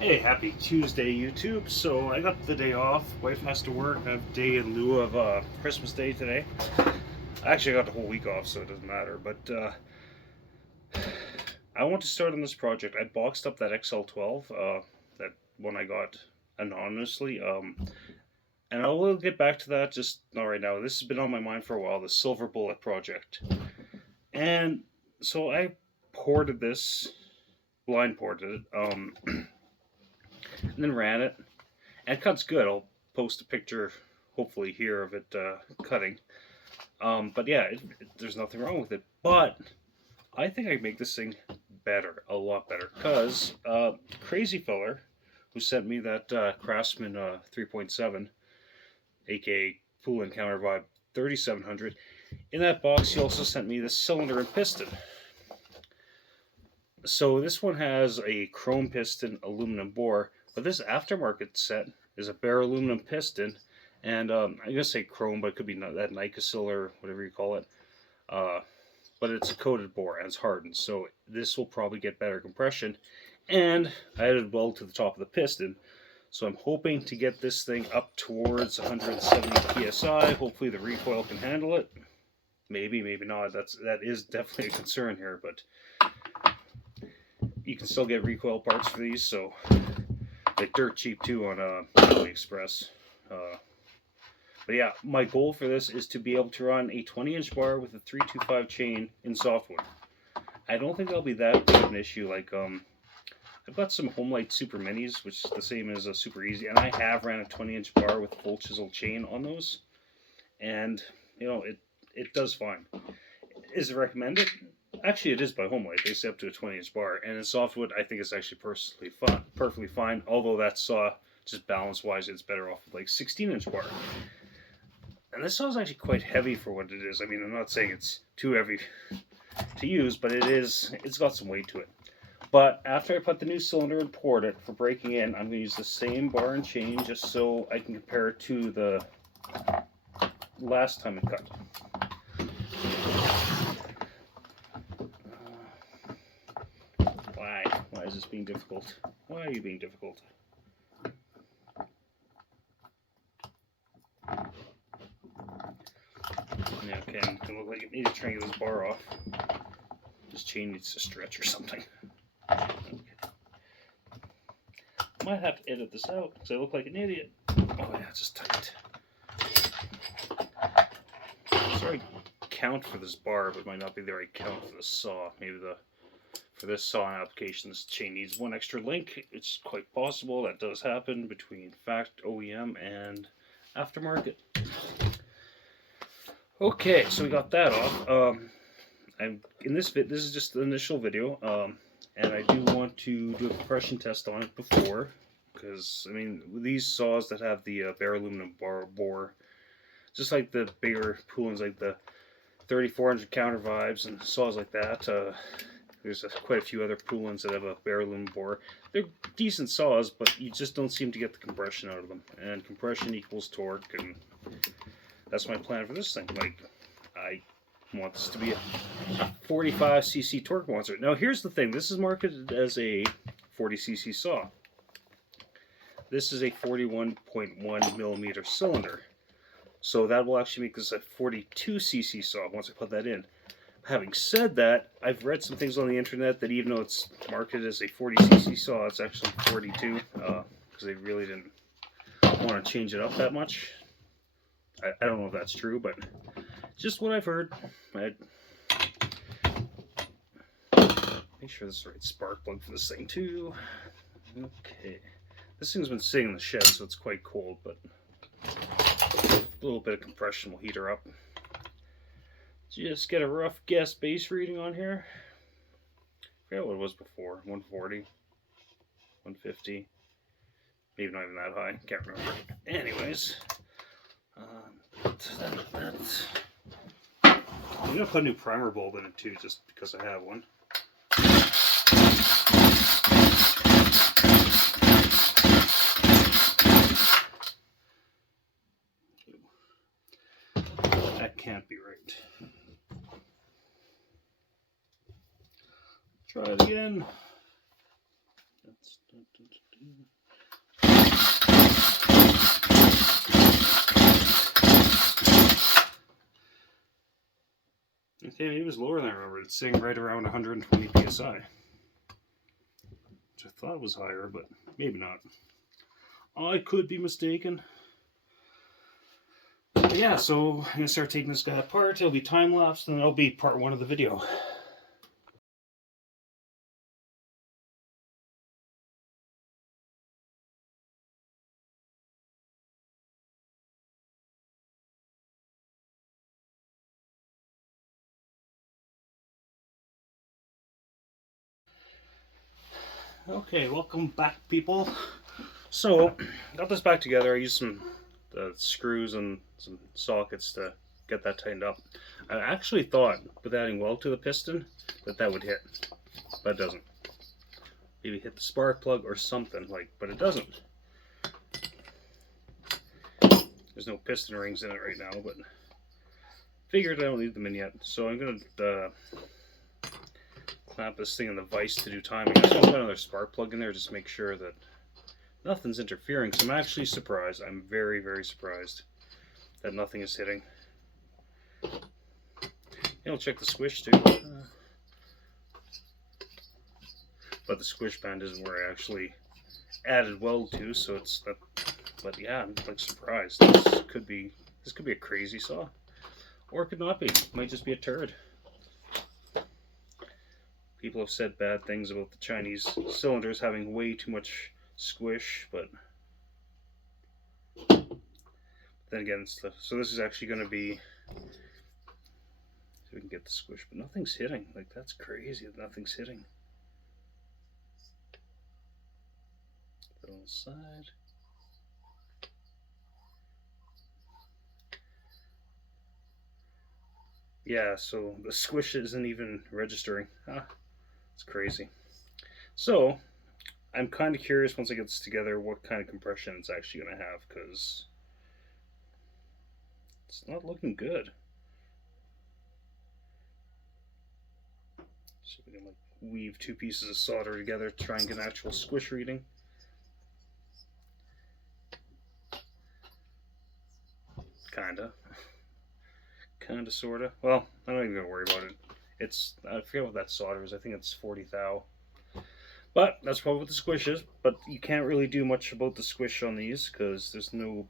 Hey, happy Tuesday, YouTube. So I got the day off. Wife has to work. I have day in lieu of Christmas Day today. I actually got the whole week off, so it doesn't matter. But I want to start on this project. I boxed up that XL12, that one I got anonymously. And I will get back to that, just not right now. This has been on my mind for a while, the Silver Bullet project. And so I ported this, blind ported it. And then ran it, and it cuts good. I'll post a picture, hopefully here, of it cutting. But yeah, there's nothing wrong with it. But I think I can make this thing better, a lot better, because Crazy Feller, who sent me that Craftsman 3.7, aka Poulan Counter Vibe 3700, in that box he also sent me the cylinder and piston. So this one has a chrome piston, aluminum bore, but this aftermarket set is a bare aluminum piston, and I'm gonna say chrome, but it could be that Nicosil or whatever you call it. But it's a coated bore and it's hardened, so this will probably get better compression. And I added weld to the top of the piston, so I'm hoping to get this thing up towards 170 psi. Hopefully the recoil can handle it. Maybe, maybe not. That is definitely a concern here, but you can still get recoil parts for these, so they're dirt cheap too on AliExpress. But yeah, my goal for this is to be able to run a 20-inch bar with a 325 chain in softwood. I don't think that'll be that big of an issue. Like I've got some Homelite Super Minis, which is the same as a Super Easy, and I have ran a 20-inch bar with full chisel chain on those, and you know it does fine. Is it recommended? Actually, it is by Homelite. They say up to a 20-inch bar, and in softwood, I think it's actually perfectly fine. Although that saw, just balance-wise, it's better off with like 16-inch bar. And this saw is actually quite heavy for what it is. I mean, I'm not saying it's too heavy to use, but it's got some weight to it. But after I put the new cylinder and poured it for breaking in, I'm going to use the same bar and chain just so I can compare it to the last time it cut. Why is this being difficult? Why are you being difficult? Yeah, okay, I'm gonna look like it needs to try and get this bar off. This chain needs to stretch or something. Okay. Might have to edit this out because I look like an idiot. Oh yeah, it's just tight. Sorry, count for this bar, but it might not be the right count for the saw. Maybe for this saw application, this chain needs one extra link. It's quite possible that does happen between fact OEM and aftermarket. Okay, so we got that off. This is just the initial video, and I do want to do a compression test on it before, because I mean these saws that have the bare aluminum bore, just like the bigger Poulans, like the 3400 counter vibes and saws like that. There's quite a few other Poulans that have a bare aluminum bore. They're decent saws, but you just don't seem to get the compression out of them. And compression equals torque, and that's my plan for this thing. Like, I want this to be a 45cc torque monster. Now, here's the thing. This is marketed as a 40cc saw. This is a 41.1 millimeter cylinder. So that will actually make this a 42cc saw once I put that in. Having said that, I've read some things on the internet that even though it's marketed as a 40cc saw, it's actually 42, because they really didn't want to change it up that much. I don't know if that's true, but just what I've heard. Make sure this is the right spark plug for this thing too. Okay, this thing's been sitting in the shed, so it's quite cold, but a little bit of compression will heat her up. Just get a rough guess base reading on here. forget what it was before. 140, 150. Maybe not even that high. Can't remember. Anyways, I'm gonna put a new primer bulb in it too, just because I have one. That can't be right. Try it again. Okay, maybe it was lower than I remember. It's sitting right around 120 psi. Which I thought was higher, but maybe not. I could be mistaken. But yeah, so I'm gonna start taking this guy apart. It'll be time lapsed, and it'll be part 1 of the video. Okay, welcome back, people. So, got this back together. I used some screws and some sockets to get that tightened up. I actually thought, with adding weld to the piston, that would hit, but it doesn't. Maybe hit the spark plug or something, but it doesn't. There's no piston rings in it right now, but figured I don't need them in yet. So I'm gonna clamp this thing in the vise to do timing. I just want to put another spark plug in there just to make sure that nothing's interfering. So I'm actually surprised. I'm very, very surprised that nothing is hitting. I'll check the squish too. But the squish band isn't where I actually added weld to, so it's that. But yeah, I'm surprised. This could be a crazy saw, or it could not be. It might just be a turd. People have said bad things about the Chinese cylinders having way too much squish, but then again, so this is actually going to be. So we can get the squish, but nothing's hitting. That's crazy that nothing's hitting. Put it on the side. Yeah, so the squish isn't even registering. It's crazy. So, I'm kind of curious once I get this together what kind of compression it's actually going to have, because it's not looking good. So we can weave 2 pieces of solder together to try and get an actual squish reading. Kinda, sorta. Well, I'm not even gonna worry about it. I forget what that solder is. I think it's 40 thou. But that's probably what the squish is. But you can't really do much about the squish on these because there's no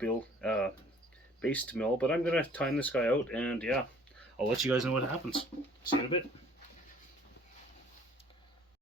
base to mill. But I'm gonna time this guy out, and yeah, I'll let you guys know what happens. See you in a bit.